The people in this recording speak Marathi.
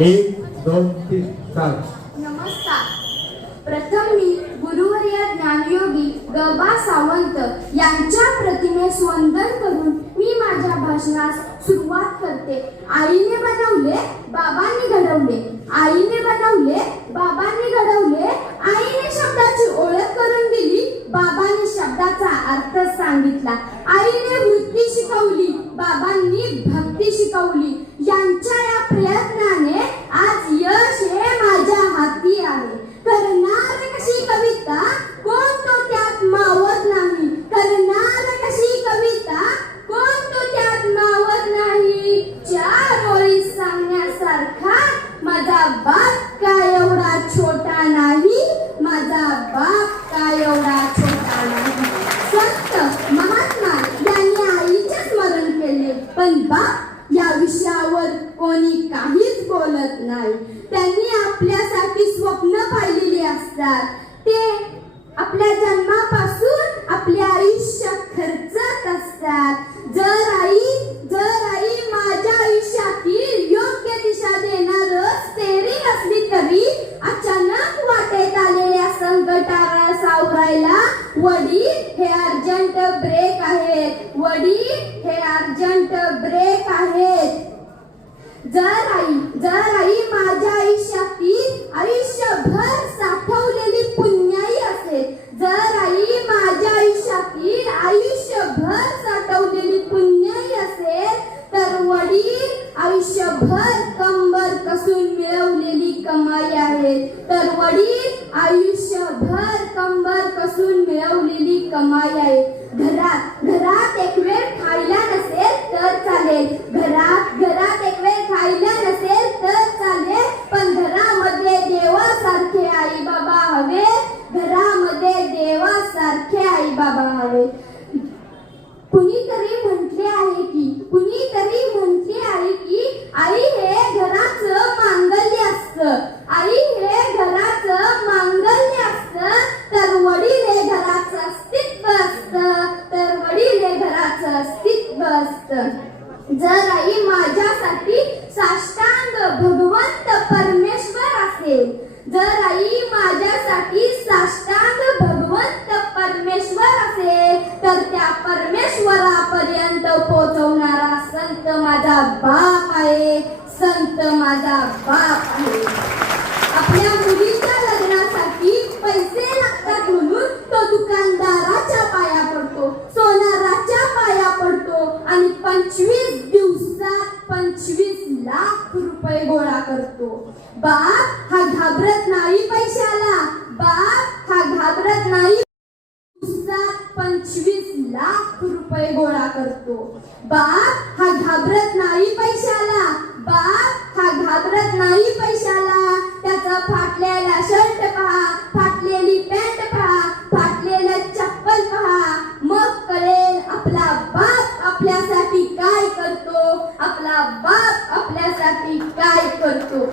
एक दोन तीन चाल नमस्कार. प्रथम मी गुरुवर्य ज्ञानयोगी गबा सावंत यांच्या प्रतिमेस वंदन करून मी माझ्या भाषणास सुरुवात करते. आईने बनवले बाबांनी घडवले आईने बनवले बाबांनी घडवले आईने शब्दाची ओळख करून दिली बाबांनी शब्दाचा अर्थ सांगितला आईने वृत्ती शिकवली बाबांनी भक्ती शिकवली. यांच्या या प्रयत्नाने आज यश हे माझ्या हाती आहे करणार कशी कविता कोण तो त्यात मावत नाही करणार कशी कविता कोण तो त्यात मावत नाही चार ओळी सांगण्यासारखा माझा बाप काय एवढा छोटा नाही माझा बाप काय एवढा छोटा नाही संत महात्मा यांनी आईचे स्मरण केले पण बाप या विषयावर कोणी काहीच बोलत नाही. त्यांनी आपल्यासाठी स्वप्न पाहिलेली असतात. ते आपल्या जन्मापासून आपले आयुष्य खर्चत असतात जर आई जर आई माझ्या आयुष्यातील योग्य दिशा देणार स्टेरिंग असली तरी अचानक वाटेत आलेल्या संकटाला सावरायला वडी हे अर्जंट ब्रेक आहेत. वडी हे अर्जंट ब्रेक आहेत. जर आई जर आई माझ्या आयुष्यातील आयुष्यभर साठवलेली पुण्याई असेल जर आई माझ्या आयुष्यातील आयुष्यभर साठवलेली पुण्याई असेल तर वडील आयुष्यभर कंबर कसून मिळवलेली कमाई आहे. तर वडील आयुष्यभर कंबर संत माझा बाप आहे. आपल्या मुलीच्या लग्नासाठी पैसे लागतात म्हणून तो दुकानदाराच्या पाया पडतो सोनाराच्या पाया पडतो आणि पंचवीस दिवसात पंचवीस लाख रुपये गोळा करतो. बाप हा घाबरत नाही पैशाला बाप हा घाबरत नाही पंचवीस लाख रुपये गोळा करतो. बाप हा घाबरत नाही पैशाला बाप हा घाबरत नाही पैशाला. त्याचा फाटलेला शर्ट पहा फाटलेली पॅन्ट पहा फाटलेलं चप्पल पहा. मग कळेल आपला बाप आपल्यासाठी काय करतो आपला बाप आपल्यासाठी काय करतो.